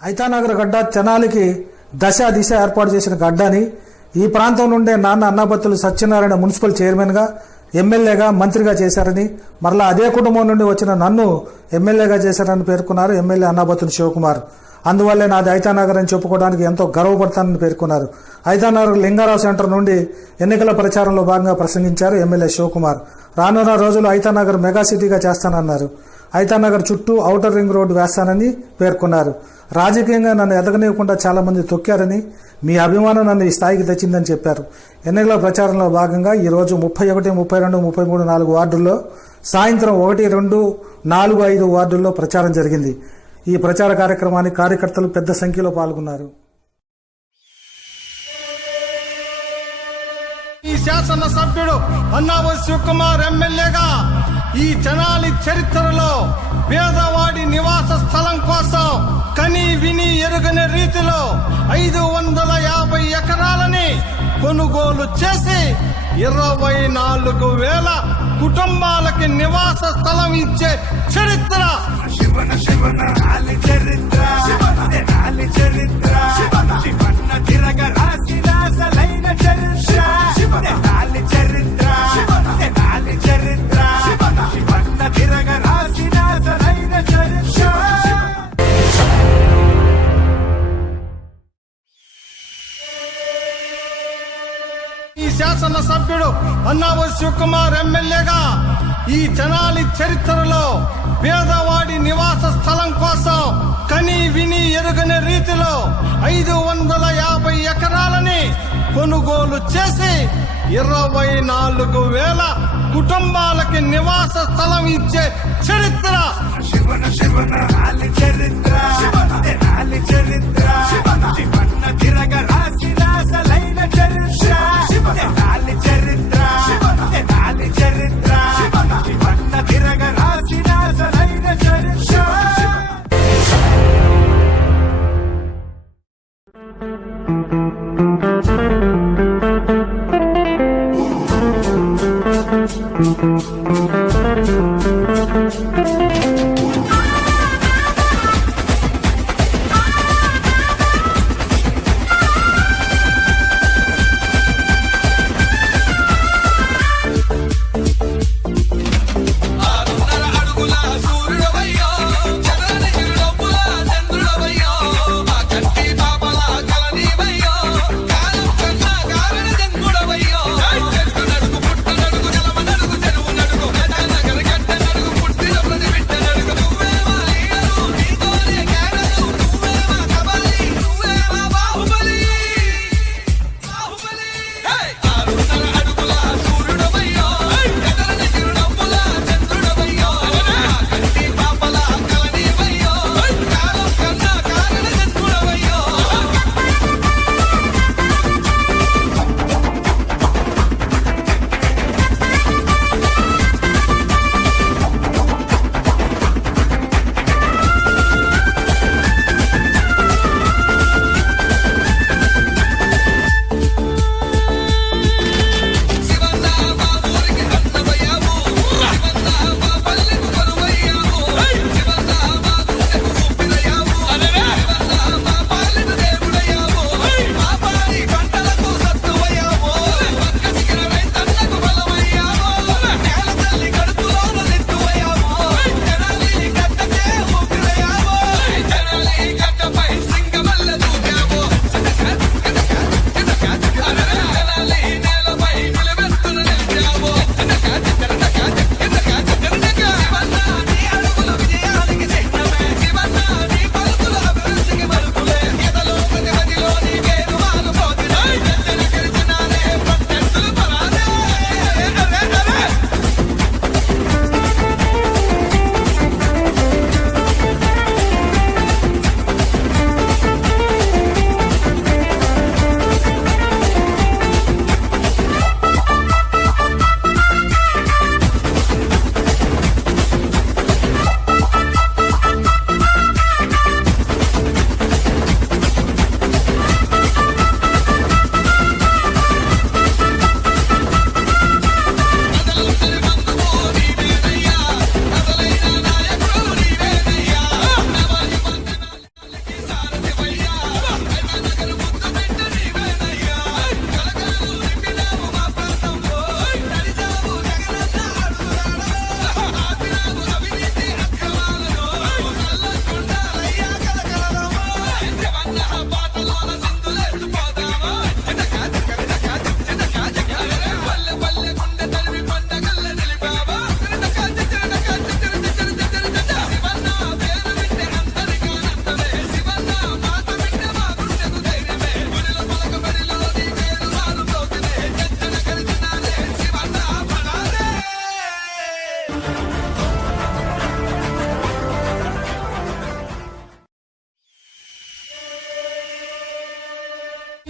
ఐతానగర్ గడ్డ తెనాలికి దశ దిశ ఏర్పాటు చేసిన గడ్డని ఈ ప్రాంతం నుండే నాన్న అన్నాబత్తులు సత్యనారాయణ మున్సిపల్ చైర్మన్గా, ఎమ్మెల్యేగా, మంత్రిగా చేశారని, మరలా అదే కుటుంబం నుండి వచ్చిన నన్ను ఎమ్మెల్యేగా చేశారని పేర్కొన్నారు ఎమ్మెల్యే అన్నాబత్తులు శివకుమార్. అందువల్లే నాది ఐతానగర్ అని చెప్పుకోవడానికి ఎంతో గర్వపడతానని పేర్కొన్నారు. ఐతానగర్ లింగారావు సెంటర్ నుండి ఎన్నికల ప్రచారంలో భాగంగా ప్రసంగించారు ఎమ్మెల్యే శివకుమార్. రానున్న రోజులు ఐతానగర్ మెగా సిటీగా చేస్తానన్నారు. ఐతానగర్ చుట్టూ ఔటర్ రింగ్ రోడ్డు వేస్తానని పేర్కొన్నారు. రాజకీయంగా నన్ను ఎదగనివ్వకుండా చాలా మంది తొక్కారని, మీ అభిమానం నన్ను ఈ స్థాయికి తెచ్చిందని చెప్పారు. ఎన్నికల ప్రచారంలో భాగంగా ఈరోజు 31, 32, 33, 4 వార్డుల్లో, సాయంత్రం 1, 2, 4, 5 వార్డుల్లో ప్రచారం జరిగింది. ఈ ప్రచార కార్యక్రమానికి కార్యకర్తలు పెద్ద సంఖ్యలో పాల్గొన్నారు. ఈ శాసన సభ్యుడు అన్నాబత్తుల శివకుమార్ ఎమ్మెల్యేగా ఈ తెనాలి చరిత్రలో పేదవాడి నివాస స్థలం కోసం కని విని ఎరుగని రీతిలో 550 ఎకరాలని కొనుగోలు చేసి 24,000 కుటుంబాలకి నివాస స్థలం ఇచ్చే చరిత్ర ఈ శాసన సభ్యుడు అన్నాబత్తుల శివకుమార్ ఎమ్మెల్యేగా ఈ తెనాలి చరిత్రలో పేదవాడి నివాస స్థలం కోసం కని విని ఎరుగని రీతిలో 550 ఎకరాలని కొనుగోలు చేసి 24,000 కుటుంబాలకి నివాస స్థలం ఇచ్చే చరిత్ర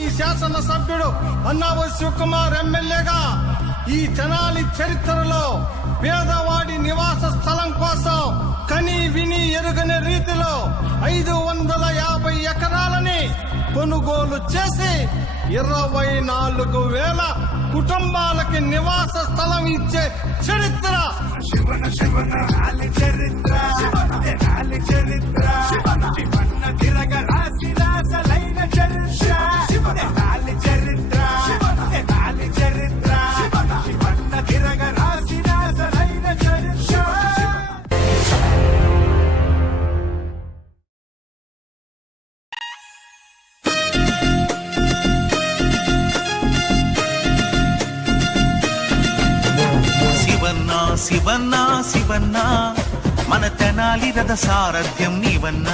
ఈ శాసనసభ్యుడు అన్నావతి శివకుమార్ ఎమ్మెల్యేగా ఈ తెనాలి చరిత్రలో పేదవాడి నివాస స్థలం కోసం కని విని ఎరుగని రీతిలో 550 ఎకరాలని కొనుగోలు చేసి 24,000 కుటుంబాలకి నివాస స్థలం ఇచ్చే చరిత్ర శివన శివన రాలి చరిత్ర తెనాలి చరిత్ర శివన్న తిరగ రాసి రాసలైన చరిత్ర తెనాలి చరిత్ర తెనాలి చరిత్ర శివన్న తిరగ రాసి రాసలైన చరిత్ర. శివన్న శివన్న శివన్న మన తెనాలి రథ సారథ్యం నీవన్న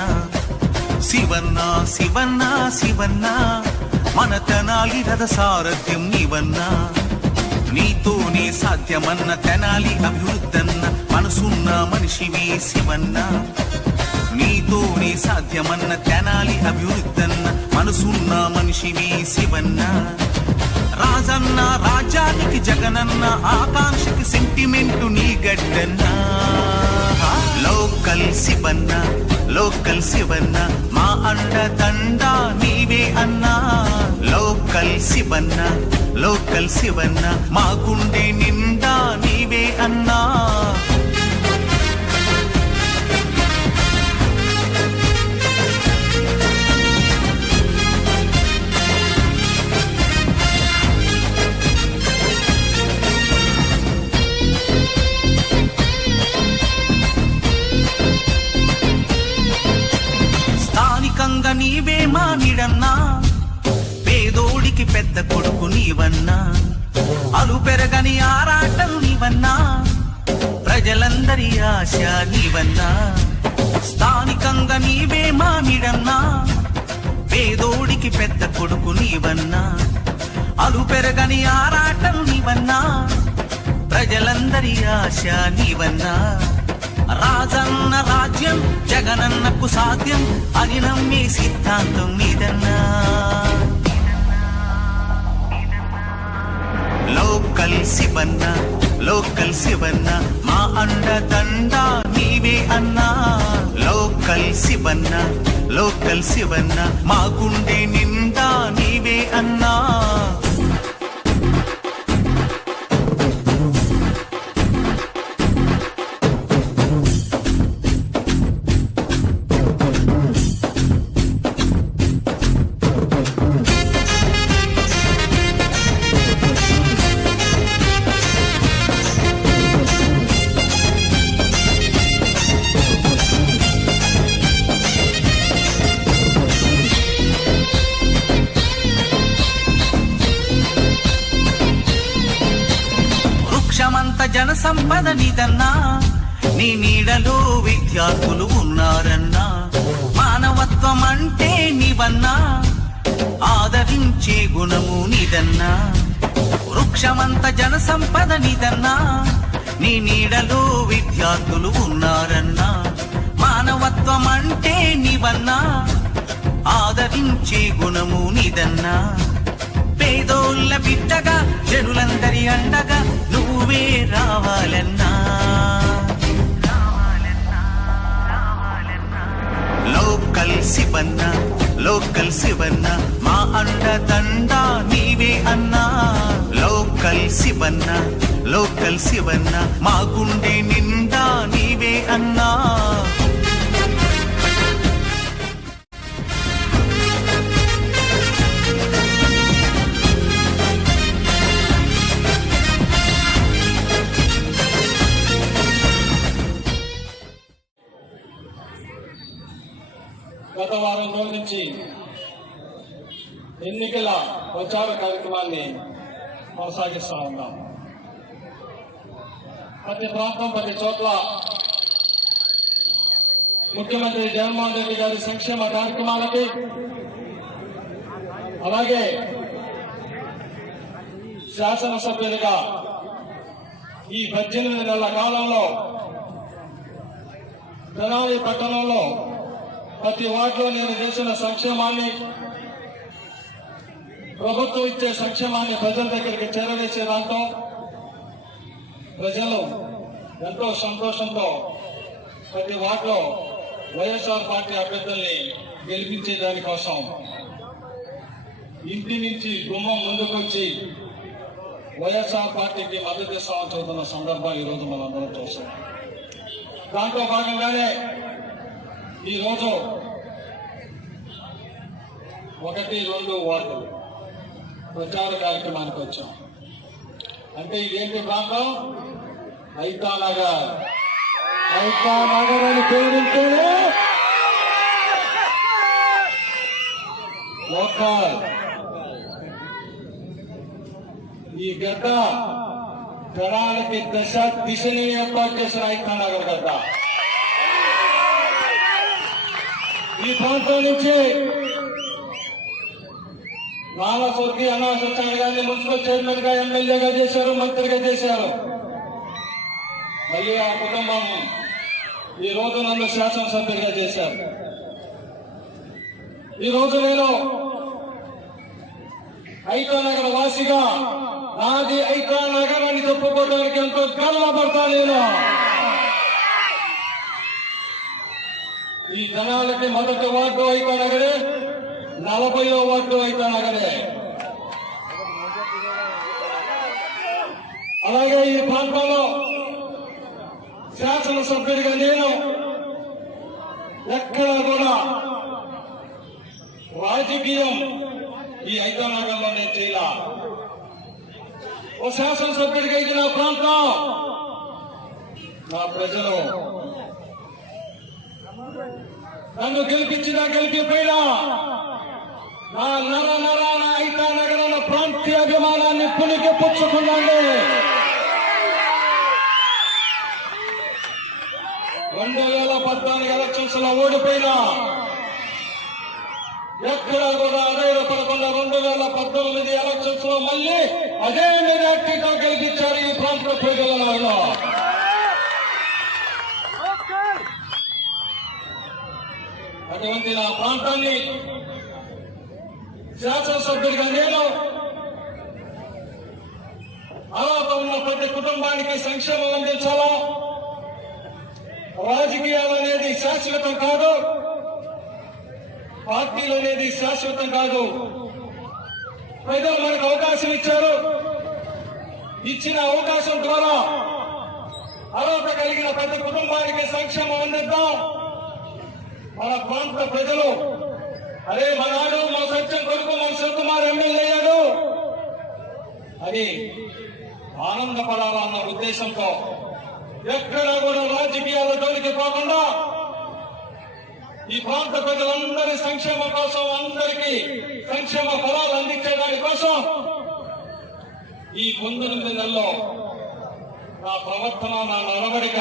శివన్న శివన్న శివన్న మన తెనాలి రథ సారథ్యం నీవన్న నీతోనే సాధ్యమన్న తెనాలి అభివృద్ధన్న మనసున్న మనిషివే శివన్న నీతోనే సాధ్యమన్న తెనాలి అభివృద్ధన్న మనసున్న మనిషివే శివన్న రాజన్న రాజ్యానికి జగనన్న ఆకాంక్షకి సెంటిమెంటు నీ గడ్డన్నా లోకల్ శివన్న లోకల్ శివన్న మా అండ దండ నీవే అన్నా లోకల్ శివన్న లోకల్ శివన్న మా గుండె నిండా నీవే అన్నా స్థానికంగా నీవే మా నీడన్నా పేదోడికి పెద్ద కొడుకు నీవన్నా అలు పెరగని ఆరాటం నీవన్నా ప్రజలందరి ఆశ నీవన్నా స్థానికంగా నీవే మా నీడన్నా పేదోడికి పెద్ద కొడుకు నీవన్నా అలు పెరగని ఆరాటం నీవన్నా ప్రజలందరి ఆశ నీవన్నా రాజన్న రాజ్యం జగనన్నకు సాధ్యం అని నమ్మే సిద్ధాంతం నీదన్నా లోకల్ శివన్న లోకల్ శివన్న మా అండ దండ నీవే అన్నా లోకల్ శివన్న లోకల్ శివన్న మా గుండె నిండా నీవే అన్నా వృక్షమంత జన సంపద నిదన్నా నీ నీడలో విద్యార్థులు ఉన్నారన్నా మానవత్వం అంటే నీవన్నా ఆదరించే గుణము నీదన్నా వృక్షమంత జన సంపద నిదన్నా నీ నీడలో విద్యార్థులు ఉన్నారన్నా మానవత్వం అంటే నీవన్నా ఆదరించే గుణము నీదన్నా పేదోళ్ళ బిడ్డగా జనులందరి అండగా నువ్వే రావాలన్నా లోకల్ శివన్న లోకల్ శివన్న మా అండ దండ నీవే అన్నా లోకల్ శివన్న లోకల్ శివన్న మా గుండె నిండా నీవే అన్నా గత వారం రోజుల నుంచి ఎన్నికల ప్రచార కార్యక్రమాన్ని కొనసాగిస్తా ఉన్నాం. ప్రతి ప్రాంతం ప్రతి చోట్ల ముఖ్యమంత్రి జగన్మోహన్ రెడ్డి గారి సంక్షేమ కార్యక్రమాలకి అలాగే శాసనసభ్యులుగా ఈ 18 నెలల కాలంలో తెనాలి పట్టణంలో ప్రతి వార్డులో నేను చేసిన సంక్షేమాన్ని ప్రభుత్వం ఇచ్చే సంక్షేమాన్ని ప్రజల దగ్గరికి చేరవేసే దాంట్లో ప్రజలు ఎంతో సంతోషంతో ప్రతి వార్డులో వైఎస్ఆర్ పార్టీ అభ్యర్థుల్ని గెలిపించే దానికోసం ఇంటి నుంచి గుమ్మం ముందుకొచ్చి వైఎస్ఆర్ పార్టీకి మద్దతు ఇస్తామని చెబుతున్న సందర్భం ఈరోజు మనందరం చూస్తాం. దాంట్లో భాగంగానే ఈరోజు 1-2 వార్డులు ప్రచార కార్యక్రమానికి వచ్చాం. అంటే ఇదేంటి ప్రాంతం? ఐతానగర్. ఐతానగర్ అని పేరుంటేనే లోకల్. ఈ గడ్డ జనాలకి దిశని ఏర్పాటు చేసిన ఐతానగర్ గడ్డ. ఈ ప్రాంతం నుంచి నాలా స్వర్గీయ అన్నా సత్యనారాయణ గారిని మున్సిపల్ చైర్మన్ గా, ఎమ్మెల్యేగా చేశారు, మంత్రిగా చేశారు. మళ్ళీ ఆ కుటుంబం ఈ రోజు నన్ను శాసనసభ్యుడిగా చేశారు. ఈ రోజు నేను ఐతానగర్ వాసిగా నాది ఐతానగర్ అని చెప్పుకోవడానికి ఎంతో గర్వపడతా. నేను ఈ జనాలకి మొదటి వార్డు ఐతానగరే, 40వ వార్డు ఐతానగరే. అలాగే ఈ ప్రాంతంలో శాసనసభ్యుడిగా నేను ఎక్కడ కూడా రాజకీయం ఈ ఐతానగర్లో నేను చేయాల. ఓ శాసనసభ్యుడిగా ఇది నా ప్రాంతం. నా ప్రజలు నన్ను గెలిపించినా గెలిపిపోయినా నా నరాన ఐతానగర్ ప్రాంతీయ అభిమానాన్ని పులికి పుచ్చుకున్నాను. 2014 ఎలక్షన్స్ లో ఓడిపోయినా ఎక్కడ కూడా అధైర్యపడకుండా 2019 ఎలక్షన్స్ లో మళ్ళీ అదే మెజార్టీతో గెలిపించారు ఈ ప్రాంత ప్రజలలో. అటువంటి నా ప్రాంతాన్ని శాసనసభ్యుడిగా నేను అర్హత ఉన్న ప్రతి కుటుంబానికి సంక్షేమం అందించాలా. రాజకీయాలు అనేది శాశ్వతం కాదు, పార్టీలు అనేది శాశ్వతం కాదు. ప్రజలు మనకు అవకాశం ఇచ్చారు. ఇచ్చిన అవకాశం ద్వారా అర్హత కలిగిన ప్రతి కుటుంబానికి సంక్షేమం అందిద్దాం. మన ప్రాంత ప్రజలు అరే మనాడు మన సత్యం కొడుకు మన శివకుమార్ ఎమ్మెల్యే అయ్యాడు అని ఆనందపడాలన్న ఉద్దేశంతో ఎక్కడ కూడా రాజకీయాల జోలికి పోకుండా ఈ ప్రాంత ప్రజలందరి సంక్షేమం కోసం, అందరికీ సంక్షేమ ఫలాలు అందించడానికి కోసం ఈ 19 నెలల్లో నా ప్రవర్తన, నా నడవడిక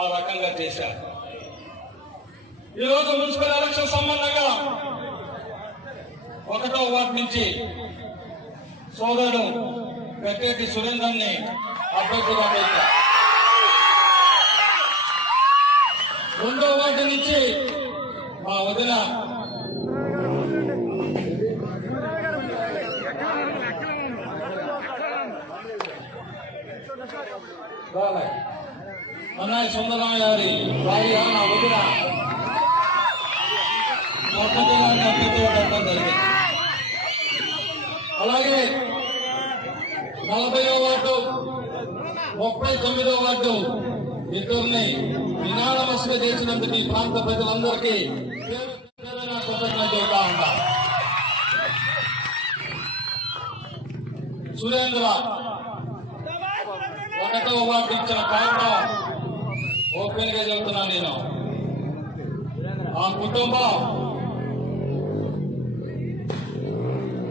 ఆ రకంగా చేశారు. ఈరోజు మున్సిపల్ ఎలక్షన్ సంబంధంగా 1వ వార్డు నుంచి సోదరుడు గట్టేటి సురేందర్ ని అభ్యర్థిగా పెట్టారు. 2వ వార్డు నుంచి మా వదిన అన్నయ్య సుందరరావు గారి భార్య నా వదిన మొక్కజొన్న అభ్యర్థిగా జరిగింది. అలాగే 40వ వార్డు, 39వ వార్డు ఇద్దరిని వినాళమస్గా చేసినందుకు ఈ ప్రాంత ప్రజలందరికీ కృతజ్ఞతలు చెబుతా ఉంటా. సురేంద్ర 1వ వార్డు ఇచ్చిన కారణం ఓపెన్ గా చెబుతున్నా నేను. ఆ కుటుంబం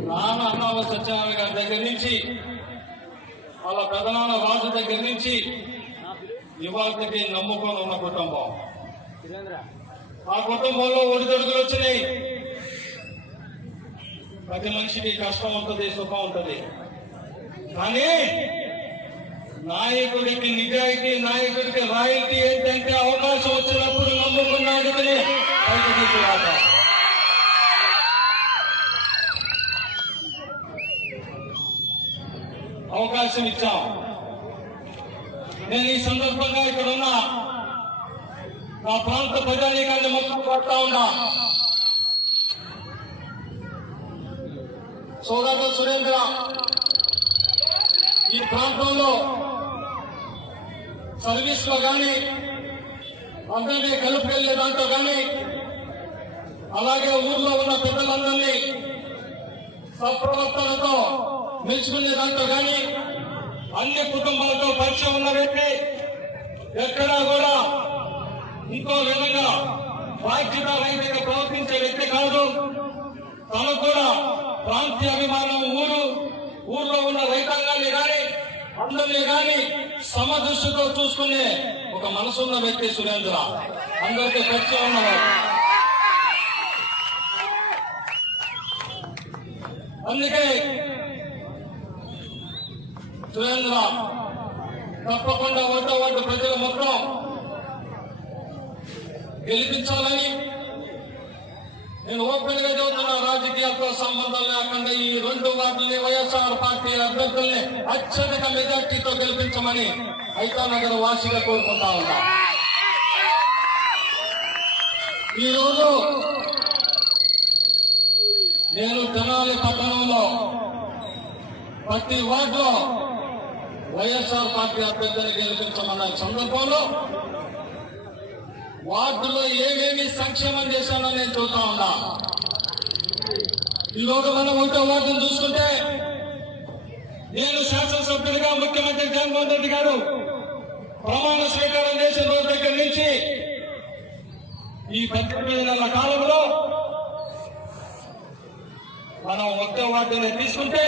నాన్న అన్నావ సత్యనారాయణ గారి దగ్గర నుంచి, వాళ్ళ పెదనాన్న రాజు దగ్గర నుంచి ఇవాళకి నమ్ముకొని ఉన్న కుటుంబం. ఆ కుటుంబంలో ఒడిదొడుగులు వచ్చినాయి. ప్రతి మనిషికి కష్టం ఉంటుంది, సుఖం ఉంటుంది. కానీ నాయకుడికి నిజాయితీ, నాయకుడికి రాయితీ ఏంటంటే అవకాశం వచ్చినప్పుడు నమ్ముకున్నాడు అవకాశం ఇచ్చాం. నేను ఈ సందర్భంగా ఇక్కడ ఉన్న నా ప్రాంత ప్రజానీకాన్ని మొత్తం కొడతా ఉన్నా. సోదరుడు సురేంద్ర, ఈ ప్రాంతంలో సర్వీస్ లో కానీ అందరినీ కలుపుకెళ్లే దాంట్లో కానీ అలాగే ఊర్లో ఉన్న పెద్దలందరినీ సత్ప్రవర్తనతో మెచ్చుకునే దాంట్లో కానీ అన్ని కుటుంబాలతో పరిచయం ఉన్న వ్యక్తి, ఎక్కడా కూడా ఇంకో విధంగా బాధ్యత రహితంగా ప్రవర్తించే వ్యక్తి కాదు. తనకు కూడా ప్రాంతీయ అభిమానం, ఊర్లో ఉన్న రైతాంగాన్ని కానీ అందరినీ కానీ సమదృష్టితో చూసుకునే ఒక మనసున్న వ్యక్తి సురేంద్ర. అందరికీ పరిచయం ఉన్నవాడు. అందుకే సురేంద్ర తప్పకుండా ఓటు ప్రజలు మొత్తం గెలిపించాలని నేను ఓపెన్ గా చెబుతున్నా. రాజకీయాలతో సంబంధం లేకుండా ఈ 2 వార్డుల్ని వైఎస్ఆర్ పార్టీ అభ్యర్థుల్ని అత్యధిక మెజార్టీతో గెలిపించమని ఐతానగర్ వాసిగా కోరుకుంటా ఉన్నా. ఈరోజు నేను తెనాలి పట్టణంలో ప్రతి వార్డులో వైఎస్ఆర్ పార్టీ అభ్యర్థిని గెలిపించమన్న సందర్భంలో వార్డులో ఏమేమి సంక్షేమం చేశానో నేను చూస్తా ఉన్నా. ఈరోజు మనం 1వ వార్డును చూసుకుంటే నేను శాసనసభ్యుడిగా ముఖ్యమంత్రి జగన్మోహన్ రెడ్డి గారు ప్రమాణ స్వీకారం చేసిన రోజు దగ్గర నుంచి ఈ 18 నెలల కాలంలో మనం 1వ వార్డుని తీసుకుంటే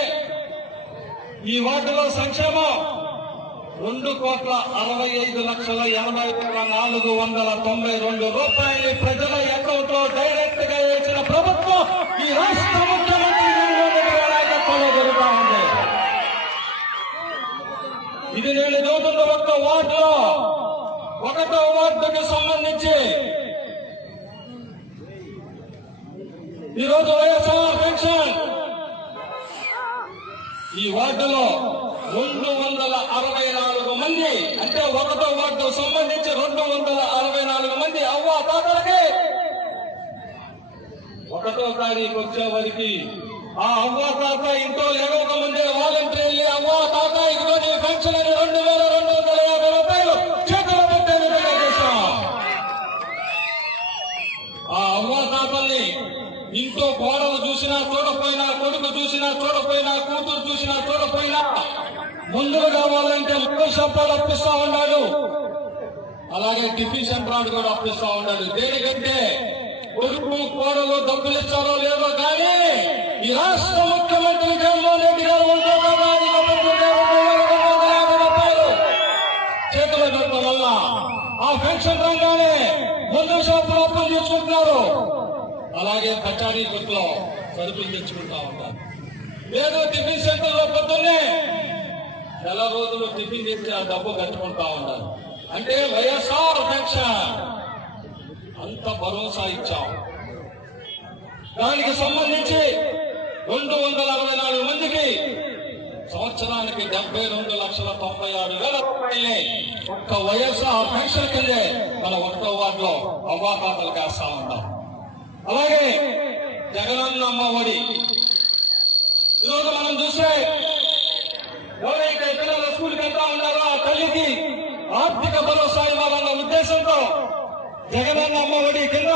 ఈ వార్డులో సంక్షేమం 2,65,80,492 రూపాయలు ప్రజల అకౌంట్ లో డైరెక్ట్ గా వేసిన ప్రభుత్వం ఈ రాష్ట్ర ముఖ్యమంత్రి జగన్మోహన్ రెడ్డి గారి నాయకత్వంలో జరుగుతా ఉంది. ఇది నేను చదువుతున్న 1వ వార్డులో 1వ వార్డుకు సంబంధించి ఈరోజు వైఎస్ఆర్ పెన్షన్ ఈ వార్డులో 264 మంది, అంటే 1వ వార్డు సంబంధించి 264 మంది అవ్వ తాతలకి 1వ తారీఖు వచ్చే వరకు ఆ అవ్వ తాత ఇంట్లో లేవక ముందే వాలంటీర్ వెళ్ళి అవ్వ తాత ఈరోజు పెన్షన్ అని 2,250 రూపాయలు చేతులు పెట్టే విధంగా చేశాం. ఆ అవ్వ తాతల్ని ఇంట్లో కోడలు చూసినా చూడపోయినా, కొడుకు చూసినా చూడపోయినా, కూతురు చూసినా చూడపోయినా మందులు కావాలంటే 3 షాపులు అప్పిస్తా ఉన్నాడు. అలాగే టిఫిన్ సెంటర్ కూడా అప్పిస్తా ఉన్నాడు. దేనికంటే కొడుకు కోడలు డబ్బులు ఇస్తారో లేదో కానీ ఈ రాష్ట్ర ముఖ్యమంత్రి జగన్మోహన్ రెడ్డి గారు 1,250 రూపాయలు చేతులు పెట్టడం వల్ల ఆ పెన్షన్ రంగానే ముందు షాపులు అప్పులు తీసుకుంటున్నారు. అలాగే పచారీ కొట్లో సరుకులు తెచ్చుకుంటా ఉంటారు. లేదు టిఫిన్ సెంటర్ లో పొద్దున్నే నెల రోజులు టిఫిన్ చేసి ఆ డబ్బు కట్టుకుంటా ఉన్నారు. అంటే వైఎస్ఆర్ పెన్షన్ అంత భరోసా ఇచ్చాం. దానికి సంబంధించి 264 మందికి సంవత్సరానికి 72,96,000 రూపాయలే ఒక్క వైఎస్ఆర్ పెన్షన్ కిందే మన 1వ వార్డులో అవ్వాతాతలు కాస్తా ఉంటాం. అలాగే జగనన్న అమ్మ ఒడి ఈరోజు మనం చూస్తే ఎవరైతే పిల్లలు స్కూల్కి వెళ్తా ఉన్నారో ఆ తల్లికి ఆర్థిక భరోసా ఇవ్వాలన్న ఉద్దేశంతో జగనన్న అమ్మ ఒడి కింద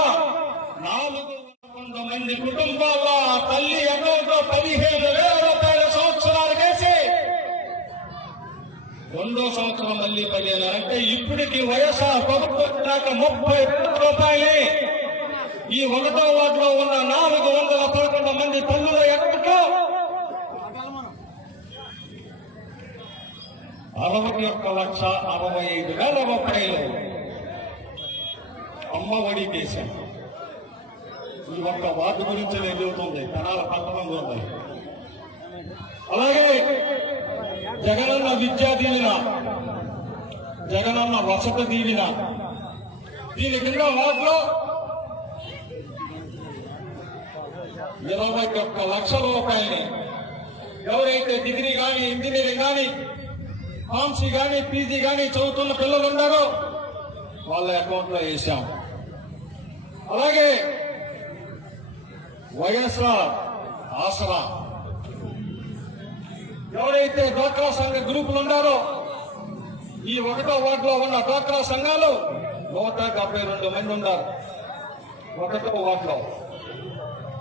400 మంది కుటుంబాల్లో ఆ తల్లి అకౌంట్ లో 15,000 రూపాయల సంవత్సరానికి వేసి 2వ సంవత్సరం మళ్ళీ 15,000, అంటే ఇప్పటికి వైఎస్ఆర్ ప్రభుత్వం దాకా 30,000 రూపాయలు ఈ 1వ వార్డులో ఉన్న 411 మంది తల్లుల అకౌంట్ లో 61,65,000 రూపాయలు అమ్మ ఒడి కేశారు. ఈ 1 వార్డు గురించి నేను చెబుతుంది, తెనాలి పట్టణంలో ఉంది. అలాగే జగనన్న విద్యా దీవెన, జగనన్న వసతి దీవెన, దీని కింద వార్డులో 21 లక్షల రూపాయలని ఎవరైతే డిగ్రీ కానీ ఇంజనీరింగ్ కానీ ఫార్మసీ కానీ పీజీ కానీ చదువుతున్న పిల్లలు ఉన్నారో వాళ్ళ అకౌంట్లో వేసాం. అలాగే వైఎస్ఆర్ ఆసరా ఎవరైతే డ్వాక్రా సంఘ గ్రూపులు ఉన్నారో ఈ 1వ వార్డులో ఉన్న డ్వాక్రా సంఘాలు 172 మంది ఉన్నారు. 1వ వార్డులో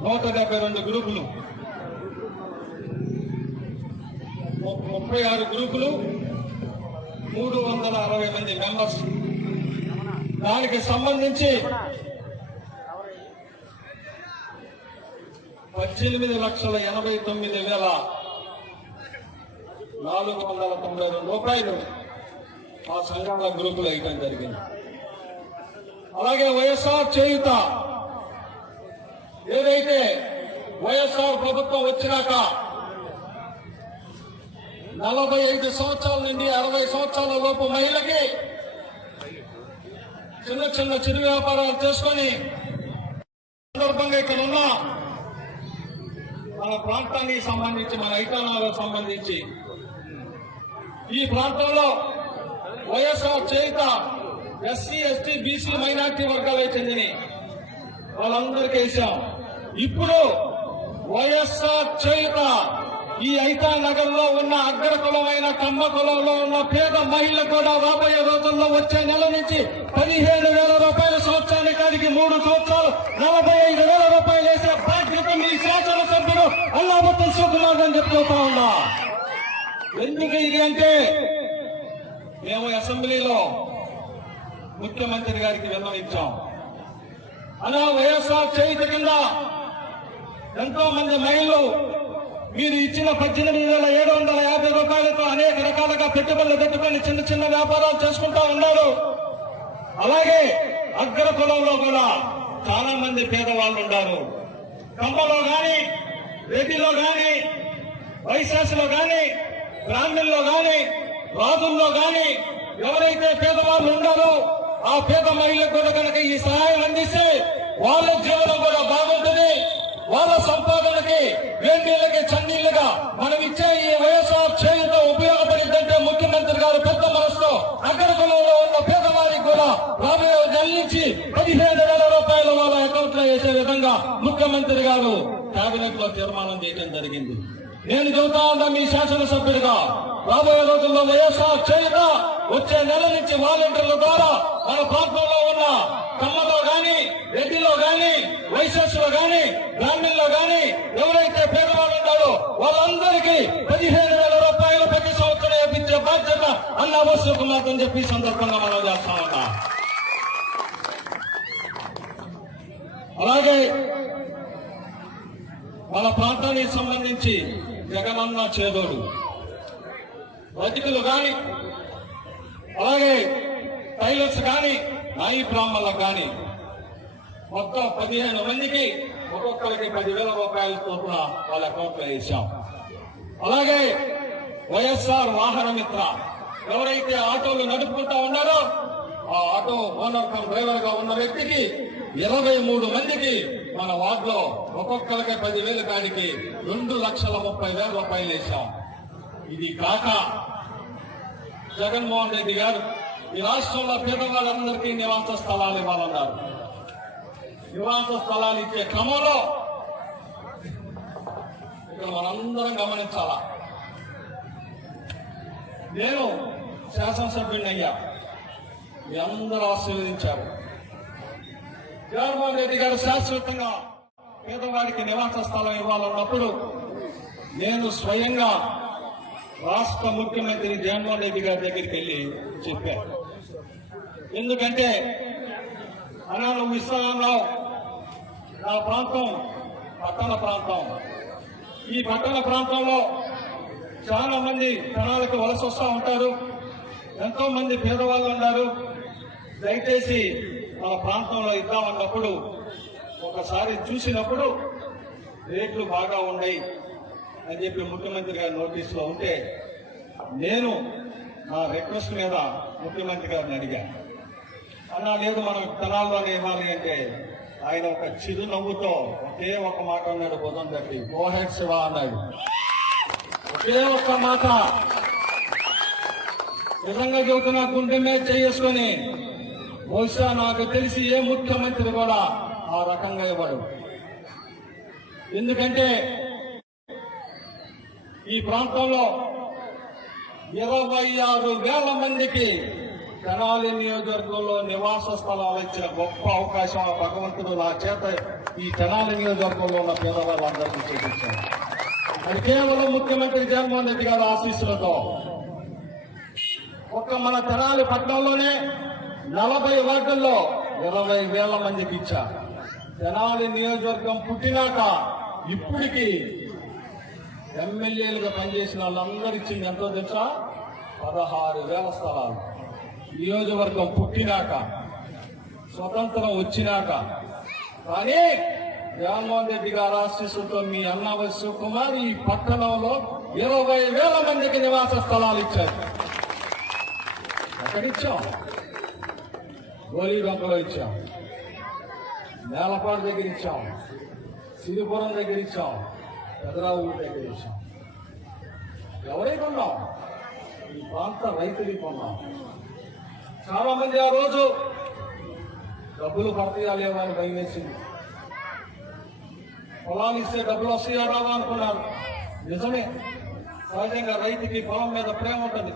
172 గ్రూపులు, 36 గ్రూపులు, 360 మంది మెంబర్స్. దానికి సంబంధించి 18,89,492 రూపాయలు ఆ సంఘాల గ్రూపులు వేయటం జరిగింది. అలాగే వైఎస్ఆర్ చేయుత ఏదైతే వైఎస్ఆర్ ప్రభుత్వం వచ్చినాక 45 సంవత్సరాల నుండి 60 సంవత్సరాల లోపు మహిళకి చిన్న చిన్న చిరు వ్యాపారాలు చేసుకొని సందర్భంగా ఇక్కడ ఉన్న మన ప్రాంతానికి సంబంధించి మన ఐకానాలకు సంబంధించి ఈ ప్రాంతంలో వైఎస్ఆర్ చేయుత ఎస్సీ ఎస్టీ బీసీ మైనార్టీ వర్గాలకు చెందిన వాళ్ళందరికీ వేశాం. ఇప్పుడు వైఎస్ఆర్ చేయుత ఈ ఐతా నగర్ లో ఉన్న అగ్ర కులమైన కమ్మ కులంలో ఉన్న పేద మహిళలు కూడా రాబోయే రోజుల్లో వచ్చే నెల నుంచి 15,000 రూపాయల సంవత్సరానికి 3 సంవత్సరాలు 45,000 రూపాయలు వేసే బాధ్యత మీ శాసనసభ్యుడు అల్లాబత్తుల శివకుమార్ అని చెప్తా ఉన్నా. ఎందుకు ఇది అంటే మేము అసెంబ్లీలో ముఖ్యమంత్రి గారికి విన్నవించాం. అలా వైఎస్ఆర్ చేయుత కింద ఎంతో మంది మహిళలు మీరు ఇచ్చిన 18,750 రూపాయలతో అనేక రకాలుగా పెట్టుబడులు పెట్టుకొని చిన్న చిన్న వ్యాపారాలు చేసుకుంటా ఉన్నారు. అలాగే అగ్ర కులంలో కూడా చాలా మంది పేదవాళ్ళు ఉన్నారు. కమ్మలో గాని, రెడ్డిలో గాని, వైశాఖలో గాని, బ్రాహ్మణుల్లో గాని, రాజుల్లో గాని ఎవరైతే పేదవాళ్ళు ఉన్నారో ఆ పేద మహిళలకు కూడా కనుక ఈ సహాయం అందిస్తే వాళ్ళ జీవనం కూడా బాగుంటుంది. వాళ్ళ సంపాదనకి వేడిళ్ళకి చన్నీళ్లుగా మనం ఇచ్చే ఈ వైఎస్ఆర్ చేయుత ఉపయోగపడిందంటే ముఖ్యమంత్రి గారు పెద్ద మనసులో అగ్ర కులంలో ఉన్న పేదవారికి కూడా రాబోయే నెల నుంచి 15,000 రూపాయలు వాళ్ళ అకౌంట్ లో వేసే విధంగా ముఖ్యమంత్రి గారు కేబినెట్ లో తీర్మానం చేయడం జరిగింది. నేను చెబుతా ఉన్నా మీ శాసనసభ్యుడిగా రాబోయే రోజుల్లో వైఎస్ఆర్ చేయుత వచ్చే నెల నుంచి వాలంటీర్ల ద్వారా మన ప్రాంతంలో ఉన్న కమ్మలో గాని, రెడ్డిలో గాని, వైశాఖలో గాని, బ్రాహ్మణుల్లో గాని ఎవరైతే పేదవాళ్ళు ఉన్నారో వాళ్ళందరికీ 15,000 రూపాయలు ప్రతి సంవత్సరం ఇప్పించే బాధ్యత అన్న అవసరం అని చెప్పి సందర్భంగా మనం చేస్తా ఉన్నా. అలాగే మన ప్రాంతానికి సంబంధించి జగనన్న చేదోడు వైదికులు గాని, అలాగే టైలర్స్ గాని, నాయి బ్రాహ్మణులకు గాని మొత్తం 15 మందికి ఒక్కొక్కరికి 10,000 రూపాయల చొప్పున వాళ్ళ అకౌంట్లో వేశాం. అలాగే వైఎస్ఆర్ వాహన మిత్ర ఎవరైతే ఆటోలు నడుపుకుంటా ఉన్నారో ఆ ఆటో ఓనర్ కమ్ డ్రైవర్ గా ఉన్న వ్యక్తికి 23 మందికి మన వార్డులో ఒక్కొక్కరికి 10,000 కాడికి 2,30,000 రూపాయలు వేశాం. ఇది కాక జగన్మోహన్ రెడ్డి గారు ఈ రాష్ట్రంలో పేదవాళ్ళందరికీ నివాస స్థలాలు ఇవ్వాలన్నారు. నివాస స్థలాలు ఇచ్చే క్రమంలో ఇక్కడ మనందరం గమనించాలా. నేను శాసనసభ్యుడిని అయ్యా, మీ అందరూ ఆశీర్వదించారు. జగన్మోహన్ రెడ్డి గారు శాశ్వతంగా పేదవాడికి నివాస స్థలం ఇవ్వాలన్నప్పుడు నేను స్వయంగా రాష్ట్ర ముఖ్యమంత్రి జగన్మోహన్ రెడ్డి గారి దగ్గరికి వెళ్ళి చెప్పాను. ఎందుకంటే అన్నా నువ్వు ఇస్తానన్నావు, నా ప్రాంతం పట్టణ ప్రాంతం. ఈ పట్టణ ప్రాంతంలో చాలా మంది జనాలకు వలస వస్తూ ఉంటారు, ఎంతో మంది పేదవాళ్ళు ఉన్నారు. దయచేసి మన ప్రాంతంలో ఇద్దామన్నప్పుడు ఒకసారి చూసినప్పుడు రేట్లు బాగా ఉన్నాయి అని చెప్పి ముఖ్యమంత్రి గారి నోటీసులో ఉంటే నేను నా రిక్వెస్ట్ మీద ముఖ్యమంత్రి గారిని అడిగాను. అన్నా లేదు మనం విత్తనాల్లోనే ఇవ్వాలి అంటే ఆయన ఒక చిరు నవ్వుతో ఒకే ఒక మాట అన్నాడు, బుధం తట్టి గో హెడ్ శివ అన్నాడు. ఒకే ఒక్క మాట నిజంగా చెబుతున్నా, గుండె మీద చేసుకొని బహుశా నాకు తెలిసి ఏ ముఖ్యమంత్రి కూడా ఆ రకంగా ఇవ్వడు. ఎందుకంటే ఈ ప్రాంతంలో 26,000 మందికి తెనాలి నియోజకవర్గంలో నివాస స్థలాలు ఇచ్చిన గొప్ప అవకాశం ఆ భగవంతుడు నా చేత ఈ తెనాలి నియోజకవర్గంలో ఉన్న పేదవాళ్ళందరికీ చేయించారు. అది కేవలం ముఖ్యమంత్రి జగన్మోహన్ రెడ్డి గారి ఆశీస్సులతో. ఒక్క మన తెనాలి పట్టణంలోనే 40 వార్డుల్లో 20,000 మందికి ఇచ్చారు. తెనాలి నియోజకవర్గం పుట్టినాక ఇప్పటికి ఎమ్మెల్యేలుగా పనిచేసిన వాళ్ళందరూ ఇచ్చింది ఎంతో తెలుసా? 16,000 స్థలాలు. నియోజకవర్గం పుట్టినాక, స్వతంత్రం వచ్చినాక. కానీ జగన్మోహన్ రెడ్డి గారి ఆశీస్సులతో మీ అన్న శివకుమార్ ఈ పట్టణంలో 20,000 మందికి నివాస స్థలాలు ఇచ్చారు. ఎక్కడిచ్చాం? గోలీగొంకలో ఇచ్చాం, నేలపాడు దగ్గర ఇచ్చాం, సిరిపురం దగ్గర ఇచ్చాం, పెదరావు దగ్గర ఇచ్చాం. ఎవరైనా కొన్నాం? ఈ ప్రాంత రైతులు కొన్నాం. చాలా మంది ఆ రోజు డబ్బులు పడతాయా లేవా అని భయం వేసింది. పొలాలు ఇస్తే డబ్బులు వస్తాయా రావా అనుకున్నారు. నిజమే, సహజంగా రైతుకి పొలం మీద ప్రేమ ఉంటుంది.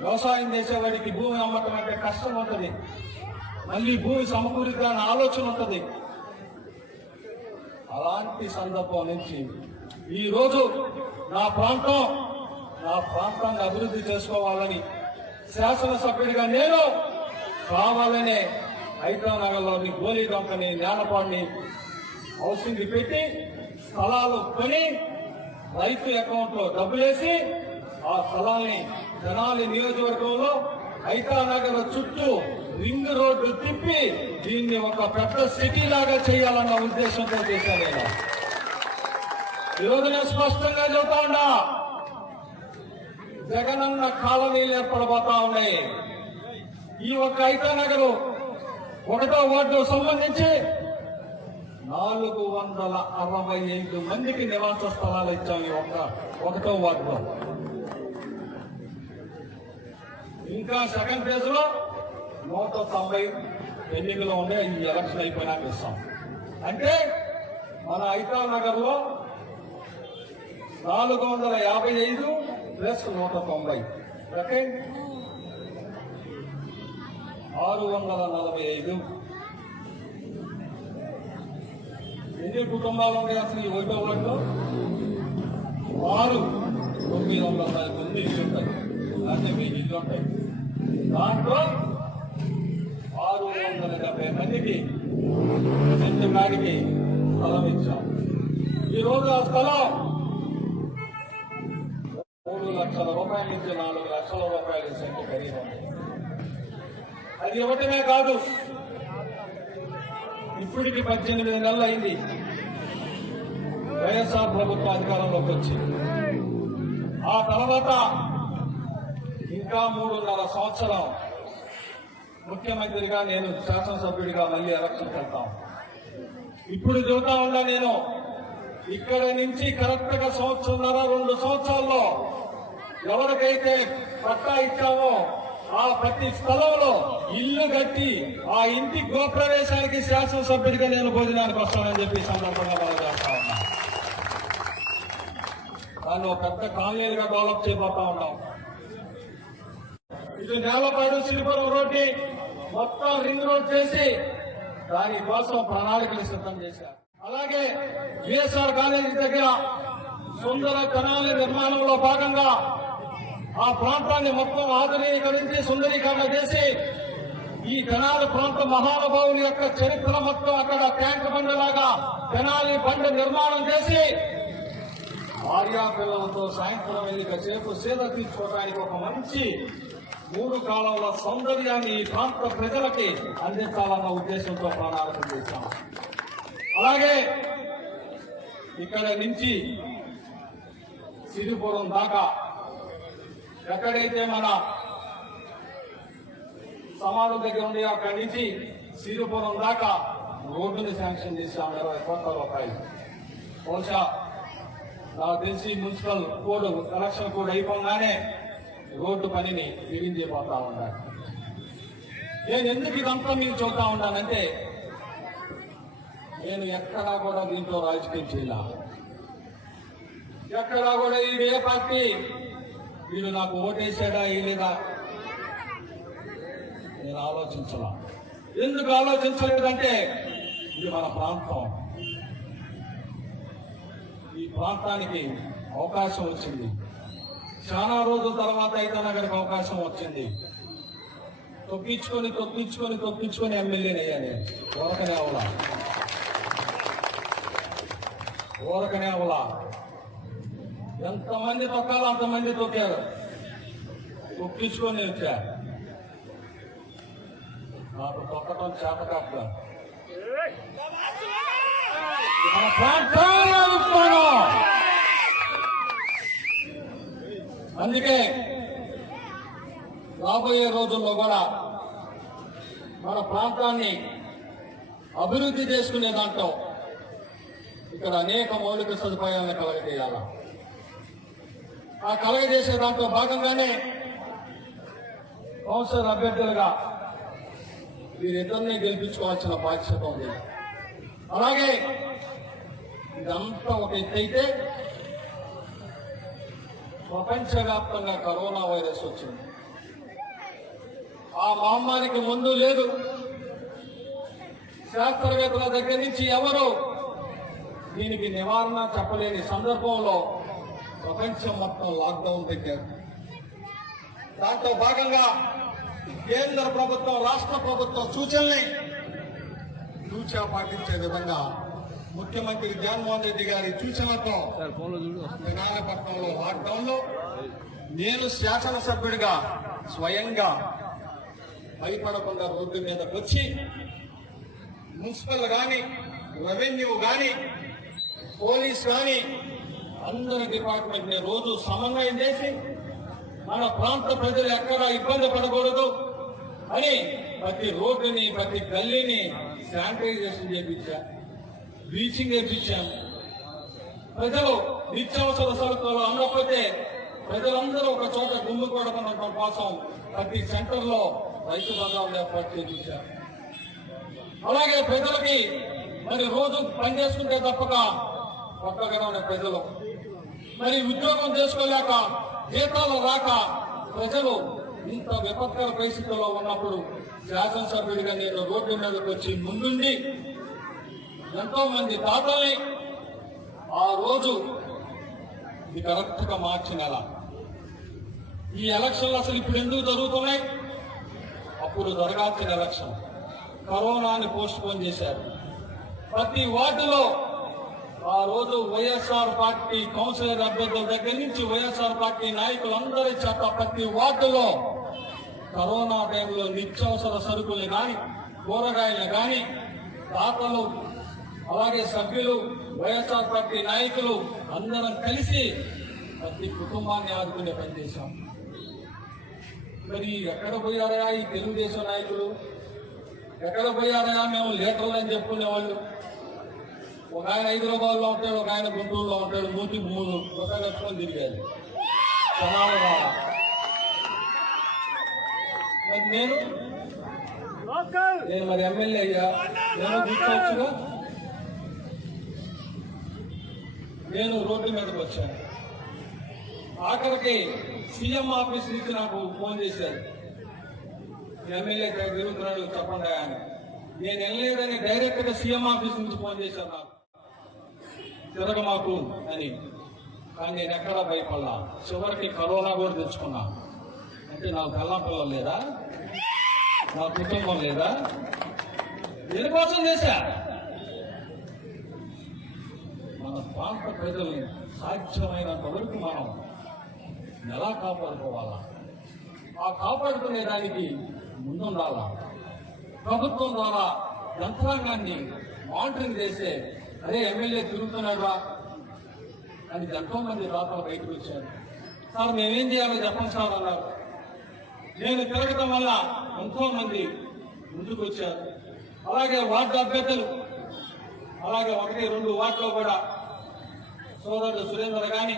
వ్యవసాయం చేసేవాడికి భూమి అమ్మటం అంటే కష్టం ఉంటుంది. మళ్ళీ భూమి సమకూరిద్దాని ఆలోచన ఉంటుంది. అలాంటి సందర్భం నుంచి ఈరోజు నా ప్రాంతాన్ని అభివృద్ధి చేసుకోవాలని శాసనసభ్యుడిగా నేను కావాలనే హైదరాబాద్లోని గోలీగొంకని, నేలపాడిని హౌసింగ్ పెట్టి స్థలాలు కొని రైతు అకౌంట్ లో డబ్బులేసి ఆ స్థలాల్ని తెనాలి నియోజకవర్గంలో హైదరాబాద్ చుట్టూ రింగ్ రోడ్డు తిప్పి దీన్ని ఒక పెద్ద సిటీ లాగా చేయాలన్న ఉద్దేశంతో చేశాను నేను. ఈరోజు నేను స్పష్టంగా చెబుతా ఉన్నా, జగనన్న కాలనీలు ఏర్పడబోతా ఉన్నాయి. ఈ ఒక్క హైదరాబాద్ 1వ వార్డు సంబంధించి 465 మందికి నివాస స్థలాలు ఇచ్చాం. ఈ 1వ వార్డులో ఇంకా సెకండ్ ఫేజ్ లో 190 పెండింగ్ లో ఉండే ఈ ఎలక్షన్ అయిపోయినాక ఇస్తాం. అంటే మన హైదరాబాద్ లో 455 ప్లస్ 190 సెకండ్ 645. ఎన్ని కుటుంబాలు ఉంటాయి అసలు ఈ 1వ వార్డులో? 900 మంది ఇల్లు ఉంటాయి, అంటే మీ ఇల్లు ఉంటాయి. దాంట్లో 670 మందికి సెంటు గాడికి స్థలం ఇచ్చాం. ఈరోజు ఆ స్థలం 3 లక్షల రూపాయల నుంచి 4 లక్షల రూపాయల సెంటు ఖరీదు ఉంది. అది ఇవ్వటమే కాదు, ఇప్పటికి 18 నెలలు అయింది వైఎస్ఆర్ ప్రభుత్వం అధికారంలోకి వచ్చి. ఆ తర్వాత ఇంకా 3.5 సంవత్సరం ముఖ్యమంత్రిగా, నేను శాసనసభ్యుడిగా మళ్ళీ ఎలక్షన్కి వెళ్తాం. ఇప్పుడు చెబుతా ఉన్నా, నేను ఇక్కడ నుంచి కరెక్ట్ గా 1.5-2 సంవత్సరాల్లో ఎవరికైతే పట్టా ఇచ్చామో ఆ ప్రతి స్థలంలో ఇల్లు కట్టి ఆ ఇంటి గృహప్రవేశానికి శాసనసభ్యుడిగా నేను భోజనానికి వస్తానని చెప్పి సందర్భంగా మనం చేస్తా ఉన్నాం. దాన్ని ఒక పెద్ద కాలనీలుగా డెవలప్ చేయబోతా ఉన్నాం. ఇటు నేలపాడు సిరిపురం రోడ్డు మొత్తం రింగ్ రోడ్ చేసి దానికోసం ప్రణాళికలు సిద్ధం చేశారు. అలాగే బిఎస్ఆర్ కాలేజీ దగ్గర సుందర తెనాలి నిర్మాణంలో భాగంగా ఆ ప్రాంతాన్ని మొత్తం ఆధునీకరించి సుందరీకరణ చేసి ఈ తెనాలి ప్రాంత మహానుభావుల యొక్క చరిత్ర మొత్తం అక్కడ ట్యాంక్ బండ్ లాగా తెనాలి బండ్ నిర్మాణం చేసి భార్యా పిల్లలతో సాయంత్రం వెళ్ళి సేపు సేద తీర్చుకోవడానికి ఒక మంచి 3 కాలంలో సౌందర్యాన్ని ఈ ప్రాంత ప్రజలకి అందించాలన్న ఉద్దేశంతో ప్రణాళిక చేశాం. అలాగే ఇక్కడ నుంచి సిరిపురం దాకా ఎక్కడైతే మన సమాధుల దగ్గర ఉండి అక్కడి నుంచి సిరిపురం దాకా రోడ్డుని శాంక్షన్ చేశాం 20 కోట్ల రూపాయలు. బహుశా నాకు తెలిసి మున్సిపల్ కోడ్ ఎలక్షన్ కోడ్ అయిపోగానే రోడ్డు పనిని బిగించిపోతా ఉన్నారు. నేను ఎందుకు ఇదంతా మీకు చూస్తా ఉన్నానంటే, నేను ఎక్కడా కూడా దీంట్లో రాజకీయం చేయాల, ఎక్కడా కూడా ఇది ఏ పార్టీ వీళ్ళు నాకు ఓటేసాడా లేదా నేను ఆలోచించాల. ఎందుకు ఆలోచించలేదంటే ఇది మన ప్రాంతం, ఈ ప్రాంతానికి అవకాశం వచ్చింది. చాలా రోజుల తర్వాత అయితే నగరికి అవకాశం వచ్చింది. తొక్కించుకొని ఎమ్మెల్యేనయ్యాను. ఊరకనే అవలా ఎంతమంది తొక్కాలో అంతమంది తొక్కారు, తొక్కించుకొని వచ్చారు. నాకు తొక్కటం చేత కాక అందుకే రాబోయే రోజుల్లో కూడా మన ప్రాంతాన్ని అభివృద్ధి చేసుకునే దాంట్లో ఇక్కడ అనేక మౌలిక సదుపాయాలను కలగజేయాల. ఆ కలగజేసే దాంట్లో భాగంగానే కౌన్సిలర్ అభ్యర్థులుగా వీరిద్దరినీ గెలిపించుకోవాల్సిన బాధ్యత ఉంది. అలాగే ఇదంతా ఒక ఎత్తైతే ప్రపంచవ్యాప్తంగా కరోనా వైరస్ వచ్చింది. ఆ మహమ్మారికి ముందు లేదు. శాస్త్రవేత్తల దగ్గర నుంచి ఎవరు దీనికి నివారణ చెప్పలేని సందర్భంలో ప్రపంచం మొత్తం లాక్డౌన్ పెట్టారు. దాంట్లో భాగంగా కేంద్ర ప్రభుత్వం, రాష్ట్ర ప్రభుత్వం సూచనల్ని తూచా పాటించే విధంగా ముఖ్యమంత్రి జగన్మోహన్ రెడ్డి గారి సూచనలతో విశాఖపట్నంలో లాక్డౌన్ లో నేను శాసనసభ్యుడిగా స్వయంగా భయపడకుండా రోడ్డు మీదకి వచ్చి మున్సిపల్ గాని, రెవెన్యూ గాని, పోలీస్ గాని అందరి డిపార్ట్మెంట్ ని రోజు సమన్వయం చేసి మన ప్రాంత ప్రజలు ఎక్కడా ఇబ్బంది పడకూడదు అని ప్రతి రోడ్డుని, ప్రతి గల్లీని శానిటైజేషన్ చేయించా, బ్లీచింగ్ వేయించాం. ప్రజలు నిత్యావసర సరుకులు అందకపోతే ప్రజలందరూ ఒక చోట గుమ్మికూడడం కోసం ప్రతి సెంటర్లో రైతు బజార్లు ఏర్పాటు చేయించాం. అలాగే ప్రజలకి మరి రోజు పనిచేసుకుంటే తప్పక కొత్తగా ఉన్న ప్రజలు మరి ఉద్యోగం చేసుకోలేక, జీతాలు రాక ప్రజలు ఇంత విపత్కర పరిస్థితుల్లో ఉన్నప్పుడు శాసనసభ్యుడిగా నేను రోడ్డు మీదకి వచ్చి ముందుండి ఎంతో మంది తాతల్ని ఆ రోజు ఇది కరెక్ట్ గా మార్చిన నెల. ఈ ఎలక్షన్లు అసలు ఇప్పుడు ఎందుకు జరుగుతున్నాయి? అప్పుడు జరగాల్సిన ఎలక్షన్ కరోనాని పోస్ట్ పోన్ చేశారు. ప్రతి వార్డులో ఆ రోజు వైఎస్ఆర్ పార్టీ కౌన్సిలర్ అభ్యర్థుల దగ్గర నుంచి వైఎస్ఆర్ పార్టీ నాయకులందరి చేత ప్రతి వార్డులో కరోనా టైంలో నిత్యావసర సరుకులు కానీ, కూరగాయలు కానీ దాతలు, అలాగే సభ్యులు, వైఎస్ఆర్ పార్టీ నాయకులు అందరం కలిసి ప్రతి కుటుంబాన్ని ఆదుకునే పనిచేశాం. మరి ఎక్కడ పోయారా ఈ తెలుగుదేశం నాయకులు? ఎక్కడ పోయారా మేము లీటర్లు అని చెప్పుకునేవాళ్ళు? ఒక ఆయన హైదరాబాద్ లో ఉంటాడు, ఒక ఆయన గుంటూరులో ఉంటాడు. 3 రూపాయలు కట్టుకొని తిరిగారు. నేను మరి ఎమ్మెల్యే అయ్యా, నేను తీసుకోవచ్చుగా. నేను రోడ్డు మీదకి వచ్చాను. ఆఖరికి సీఎం ఆఫీస్ నుంచి నాకు ఫోన్ చేశారు, ఎమ్మెల్యే తిరుగుతున్నాడు చెప్పండి అని. నేను వెళ్ళలేదని డైరెక్ట్ గా సీఎం ఆఫీస్ నుంచి ఫోన్ చేశాను నాకు, తిరగమాకు అని. కానీ నేను ఎక్కడా భయపడలా. చివరికి కరోనా కూడా తెచ్చుకున్నా. అంటే నాకు కళ్ళం పిల్లలు లేదా, నా కుటుంబం లేదా? దీనికోసం చేశా. మన ప్రాంత ప్రజల్ని సాధ్యమైనంత వరకు మనం ఎలా కాపాడుకోవాలా? ఆ కాపాడుకునే దానికి ముందుండాలా. ప్రభుత్వం ద్వారా యంత్రాంగాన్ని మానిటరింగ్ చేసే, అదే ఎమ్మెల్యే తిరుగుతున్నాడా అని ఎంతో మంది దాతలు బయటకు వచ్చారు. సార్ మేమేం చేయాలో చెప్పండి సార్ అన్నారు. నేను తిరగటం వల్ల ఎంతో మంది ముందుకు వచ్చారు. అలాగే వార్డు అభ్యర్థులు, అలాగే 1-2 వార్డులో కూడా సోదరుడు సురేంద్ర కానీ,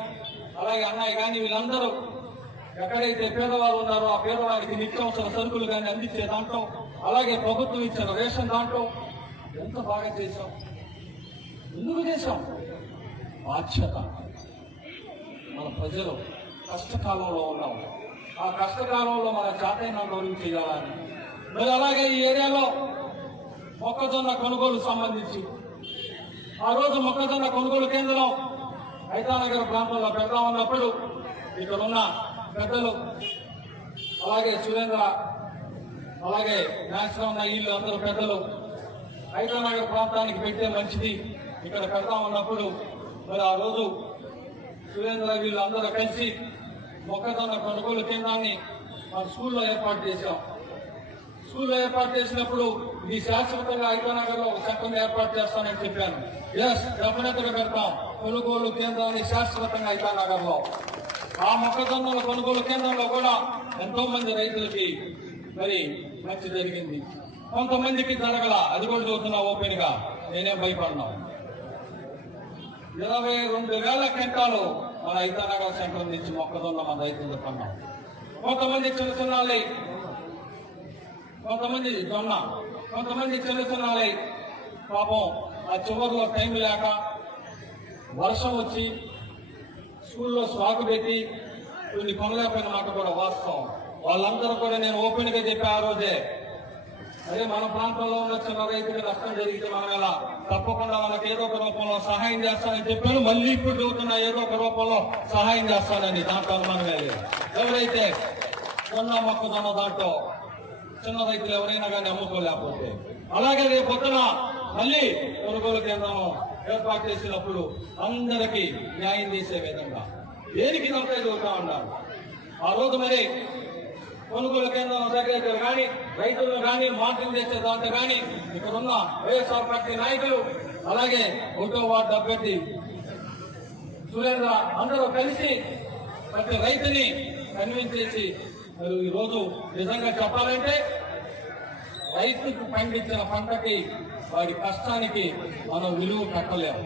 అలాగే అన్నయ్య కానీ, వీళ్ళందరూ ఎక్కడైతే పేదవారు ఉన్నారో ఆ పేదవారికి నిత్యావసర సరుకులు కానీ అందించే దాంట్లో, అలాగే ప్రభుత్వం ఇచ్చిన రేషన్ దాంట్లో ఎంత బాగా చేశాం. ఎందుకు చేశాం? బాధ్యత. మన ప్రజలు కష్టకాలంలో ఉన్నాం, ఆ కష్టకాలంలో మన చేతైన గౌరవం చేయాలని. మరి అలాగే ఈ ఏరియాలో మొక్కజొన్న కొనుగోలు సంబంధించి ఆ రోజు మొక్కజొన్న కొనుగోలు కేంద్రం ఐతానగర్ ప్రాంతంలో పెడతా ఉన్నప్పుడు ఇక్కడ ఉన్న పెద్దలు, అలాగే సురేంద్ర, అలాగే నేషనల్ ఉన్న వీళ్ళు అందరూ పెద్దలు ఐతానగర్ ప్రాంతానికి పెడితే మంచిది ఇక్కడ పెడతా ఉన్నప్పుడు మరి ఆ రోజు సురేంద్ర వీళ్ళు అందరూ కలిసి మొక్కజొన్న కొనుగోలు కేంద్రాన్ని మన స్కూల్లో ఏర్పాటు చేశాం. స్కూల్లో ఏర్పాటు చేసినప్పుడు ఇది శాశ్వతంగా ఐతానగర్ లో ఒక సెంటర్ ఏర్పాటు చేస్తానని చెప్పాను. ఎస్, డెఫినెట్ గా పెడతాం కొనుగోలు కేంద్రాన్ని శాశ్వతంగా ఐతానగర్ లో. ఆ మొక్కజొన్నల కొనుగోలు కేంద్రంలో కూడా ఎంతో మంది రైతులకి మరి మంచి జరిగింది, కొంతమందికి జరగల. అది కూడా చూస్తున్నా ఓపెన్ గా, నేనేం భయపడినా. 22,000 క్వింటాలు మన ఐతానగర్ సెంటర్ నుంచి మొక్కజొన్న మన రైతులు కొన్నాం. కొంతమంది చిన్న చిన్నాలై, కొంతమంది జొన్న, కొంతమంది చిన్న చిన్నాలై పాపం ఆ చివరిలో టైం లేక వర్షం వచ్చి స్కూల్లో స్వాకు పెట్టి కొన్ని కొనలేకపోయిన మాట కూడా వాస్తవం. వాళ్ళందరూ కూడా నేను ఓపెన్ గా చెప్పా ఆ రోజే, అదే మన ప్రాంతంలో ఉన్న చిన్న రైతుకి నష్టం జరిగితే మనం ఎలా తప్పకుండా వాళ్ళకి ఏదో ఒక రూపంలో సహాయం చేస్తానని చెప్పాను. మళ్ళీ ఇప్పుడు చెబుతున్నా, ఏదో ఒక రూపంలో సహాయం చేస్తానని. దాంట్లో అనుమానమే లేదు. ఎవరైతే కొన్న మొక్కజొన్న దాంట్లో చిన్న రైతులు ఎవరైనా కానీ అమ్ముకోలేకపోతే, అలాగే రేపు పొద్దున మళ్ళీ కొనుగోలు కేంద్రం ఏర్పాటు చేసినప్పుడు అందరికీ న్యాయం చేసే విధంగా దేనికి నమ్మకం చూస్తూ ఉన్నారు. ఆ రోజు మరి కొనుగోలు కేంద్రం దగ్గర కానీ రైతులను కానీ మార్కెటింగ్ చేసే దాంట్లో కానీ ఇక్కడున్న వైఎస్ఆర్ పార్టీ నాయకులు, అలాగే 1వ వార్డు అభ్యర్థి సురేంద్ర అందరూ కలిసి ప్రతి రైతుని కన్విన్స్ చేసి మరి ఈ రోజు నిజంగా చెప్పాలంటే రైతుకు పండించిన పంటకి వాడి కష్టానికి మనం విలువ కట్టలేము.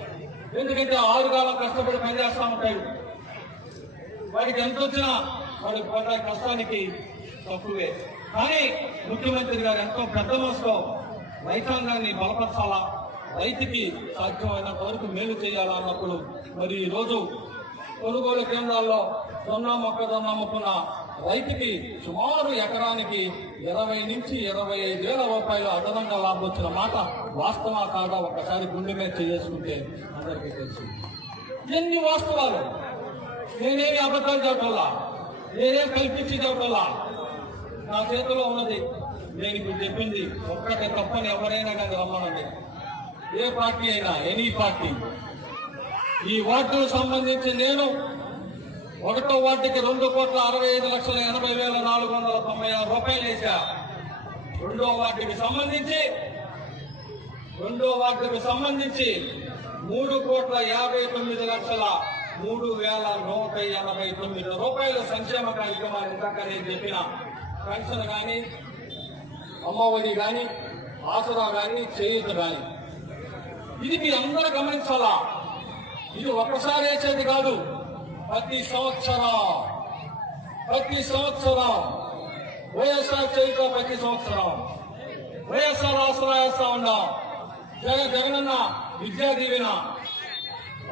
ఎందుకంటే 6 కాలం కష్టపడి పనిచేస్తా ఉంటాడు. వాడికి ఎంత వచ్చినా వాడి పడ్డ కష్టానికి తక్కువే. కానీ ముఖ్యమంత్రి గారు ఎంతో పెద్ద మనసులో రైతాంగాన్ని బలపరచాలా, రైతుకి సాధ్యమైనంత వరకు మేలు చేయాలా అన్నప్పుడు మరి ఈ రోజు కొనుగోలు కేంద్రాల్లో మొక్కజొన్న అమ్ముకున్న రైతుకి సుమారు ఎకరానికి 20 నుంచి 25,000 రూపాయలు అదనంగా లాభం వచ్చిన మాట వాస్తవా కాదా ఒకసారి గుండె మీద చేసుకుంటే అందరికీ తెలుసు. ఎన్ని వాస్తవాలు, నేనేమి అబద్ధాలు చెప్పాలా, నేనేం కల్పించి చెప్పాలా, నా చేతిలో ఉన్నది నేను ఇప్పుడు చెప్పింది ఒక్కటే తప్పని ఎవరైనా కానీ రమ్మనండి. ఏ పార్టీ అయినా, ఎనీ పార్టీ. ఈ వార్డుకు సంబంధించి నేను 1వ వార్డుకి 2,65,80,496 రూపాయలు వేసా. 2వ వార్డుకి సంబంధించి 3,59,3,189 రూపాయల సంక్షేమ కార్యక్రమాలు ఇందాక నేను చెప్పిన పెన్షన్ కానీ, అమ్మఒడి కానీ, ఆసరా కానీ, చేయూత కానీ, ఇది మీరు అందరూ గమనించాలా. ఇది ఒక్కసారి వేసేది కాదు, ప్రతి సంవత్సరం వైఎస్ఆర్ చేయుత, ప్రతి సంవత్సరం వైఎస్ఆర్ ఆసరా వేస్తా ఉన్నాం. జగనన్న విద్యా దీవెన,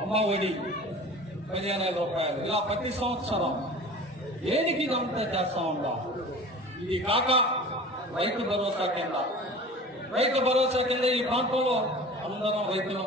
అమ్మ ఒడి 15,000 రూపాయలు, ఇలా ప్రతి సంవత్సరం. దేనికి ఇదంతా చేస్తా ఉన్నాం? ఇది కాక రైతు భరోసా కింద ఈ ప్రాంతంలో అందరం రైతులు